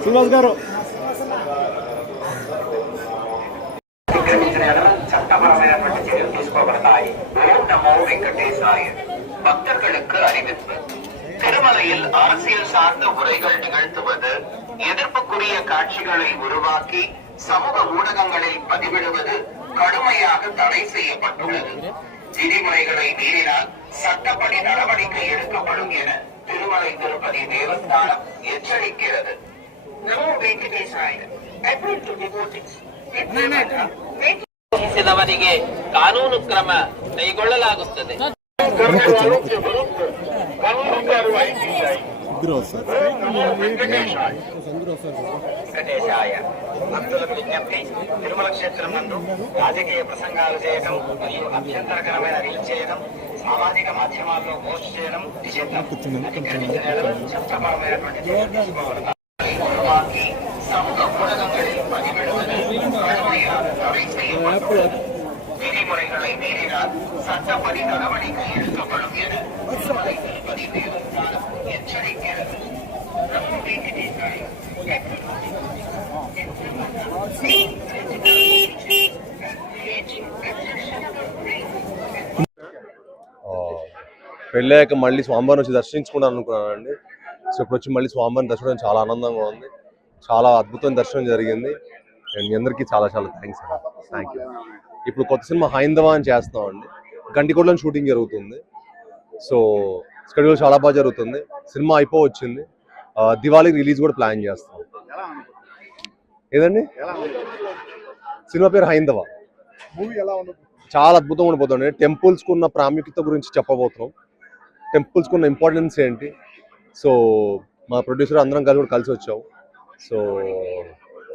శ్రీనివాస్ గారు சட்டபரமையான செயல் తీసుకోబడతాయి. ஓம் நமோ வெங்கடேசாய. பக்தர்களுக்கு அறிவிப்பு. திருமலையில் அரசியல் சார்ந்த உரைகள் நிகழ்த்துவது, எதிர்ப்புக்குரிய காட்சிகளை உருவாக்கி சமூக ஊடகங்களில் பதிவிடுவது கடுமையாக தடை செய்யப்பட்டுள்ளது. விதிமுறைகளை மீறினால் சட்டப்படி நடவடிக்கை எடுக்கப்படும் என திருமலை திருப்பதி தேவஸ்தானம் எச்சரிக்கிறது. நமோ வெங்கடேசாய. appeal to devotees. ವಹಿಸಿದವರಿಗೆ ಕಾನೂನು ಕ್ರಮ ಕೈಗೊಳ್ಳಲಾಗುತ್ತದೆ. వెంకటేశాయ. భక్తులకు విజ్ఞప్తి, తిరుమల క్షేత్రం నందు రాజకీయ ప్రసంగాలు చేయడం మరియు అభ్యంతరకరమైన రీల్ చేయడం, సామాజిక మాధ్యమాల్లో పోస్ట్ చేయడం నిషేధం. చట్టపరమైనటువంటి చర్యలు తీసుకోబడతాయి. சமூக ஊடகங்களில் பதிவிடுவது கடுமையாக தடை செய்யப்பட்டுள்ளது. விதிமுறைகளை மீறினால் சட்டப்படி நடவடிக்கை எடுக்கப்படும் என திருமலை திருப்பதி தேவஸ்தானம் எச்சரிக்கிறது. పెళ్ళాక మళ్ళీ స్వామివారిని వచ్చి దర్శించుకుంటాను అనుకున్నానండి. సో ఇప్పుడు వచ్చి మళ్ళీ స్వామివారిని దర్శించడం చాలా ఆనందంగా ఉంది. చాలా అద్భుతమైన దర్శనం జరిగింది. మీ అందరికీ చాలా చాలా థ్యాంక్స్ అండి. Thank you. ఇప్పుడు కొత్త సినిమా హైందవ అని చేస్తామండి. గంటికోటలో షూటింగ్ జరుగుతుంది. సో షెడ్యూల్ చాలా బాగా జరుగుతుంది. సినిమా అయిపోవచ్చింది. దివాళీకి రిలీజ్ కూడా ప్లాన్ చేస్తాం. ఏదండి సినిమా పేరు హైందవ. చాలా అద్భుతంగా ఉండిపోతుంది. టెంపుల్స్కు ఉన్న ప్రాముఖ్యత గురించి చెప్పబోతున్నాం. టెంపుల్స్కు ఉన్న ఇంపార్టెన్స్ ఏంటి. సో మా ప్రొడ్యూసర్ అందరం కలిసి కూడా కలిసి వచ్చాము. సో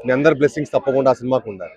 మీ అందరి బ్లెస్సింగ్స్ తప్పకుండా ఆ సినిమాకు ఉండాలి.